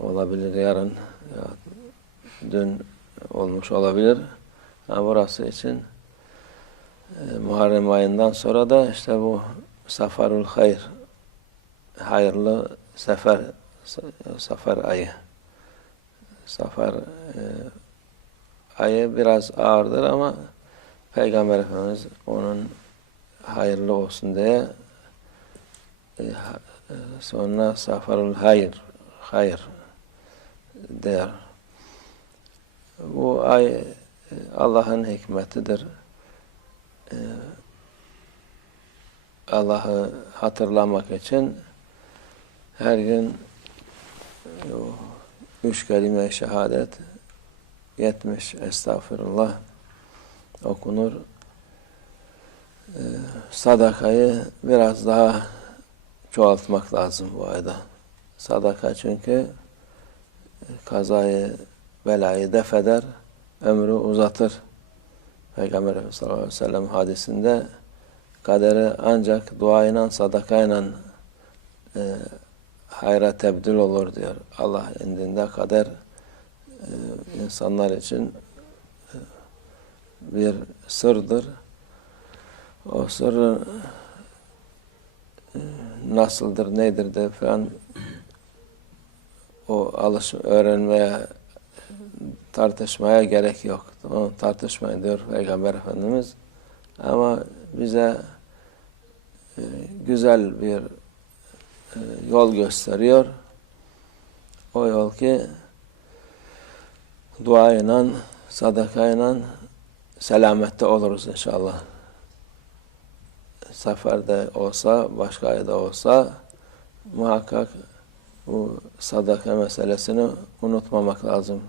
olabilir yarın ya dün olmuş olabilir. Ama burası için e, Muharrem ayından sonra da işte bu Safarul Hayr hayırlı sefer sefer ayı sefer e, ayı biraz ağırdır ama Peygamber Efendimiz onun hayırlı olsun diye e, e, sonra Safarul Hayr hayır der. Bu ay e, Allah'ın hikmetidir. E, Allah'ı hatırlamak için her gün e, üç kelime şehadet yetmiş estağfirullah okunur. Sadakayı biraz daha çoğaltmak lazım bu ayda. Sadaka çünkü kazayı, belayı def eder, ömrü uzatır. Peygamber sallallahu aleyhi ve sellem hadisinde kaderi ancak duayla, sadakayla e, hayra tebdil olur diyor. Allah indinde kader e, insanlar için e, bir sırdır. O sırrı e, nasıldır, nedir de falan o alış öğrenmeye tartışmaya gerek yok. Tamam, tartışmayın diyor Peygamber Efendimiz. Ama bize e, güzel bir e, yol gösteriyor. O yol ki duayla, sadakayla selamette oluruz inşallah. Seferde olsa, başka ayda olsa muhakkak bu sadaka meselesini unutmamak lazım.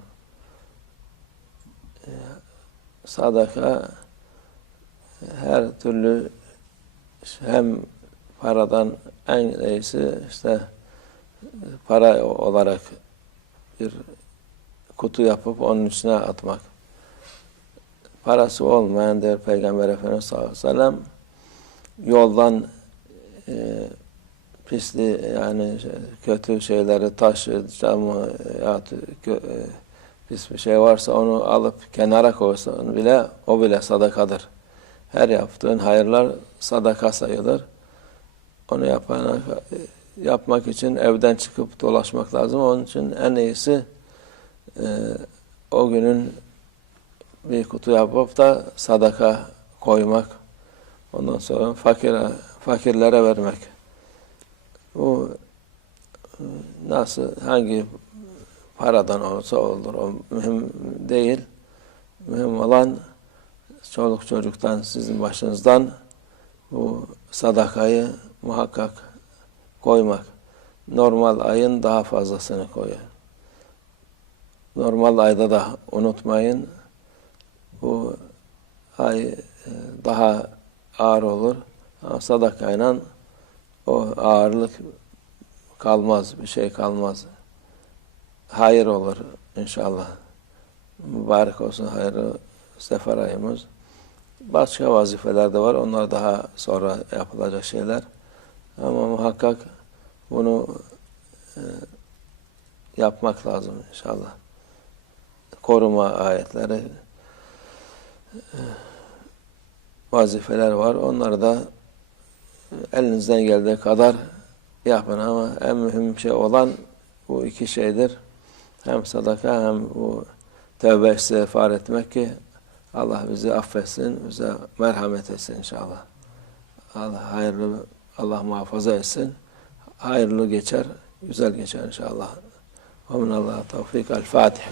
Ee, Sadaka her türlü hem paradan en iyisi işte para olarak bir kutu yapıp onun içine atmak. Parası olmayan der Peygamber Efendimiz sallallahu aleyhi ve sellem yoldan e, pisli yani şey, kötü şeyleri taşı, camı e, pis bir şey varsa onu alıp kenara koysan bile o bile sadakadır. Her yaptığın hayırlar sadaka sayılır. Onu yapana, yapmak için evden çıkıp dolaşmak lazım. Onun için en iyisi e, o günün bir kutu yapıp da sadaka koymak. Ondan sonra fakire, fakirlere vermek. E, nasıl, hangi paradan olsa olur. O mühim değil. Mühim olan çoluk çocuktan, sizin başınızdan bu sadakayı muhakkak koymak. Normal ayın daha fazlasını koyun. Normal ayda da unutmayın. Bu ay e, daha ağır olur. Sadakayla o ağırlık kalmaz, bir şey kalmaz. Hayır olur inşallah. Mübarek olsun hayırlı sefer ayımız. Başka vazifeler de var. Onlar daha sonra yapılacak şeyler. Ama muhakkak bunu e, yapmak lazım inşallah. Koruma ayetleri e, vazifeler var. Onları da elinizden geldiği kadar yapın ama en mühim şey olan bu iki şeydir. Hem sadaka hem bu tövbe istiğfar etmek ki Allah bizi affetsin, bize merhamet etsin inşallah. Allah hayırlı, Allah muhafaza etsin. Hayırlı geçer, güzel geçer inşallah. Ve minallah tevfik. El Fatiha.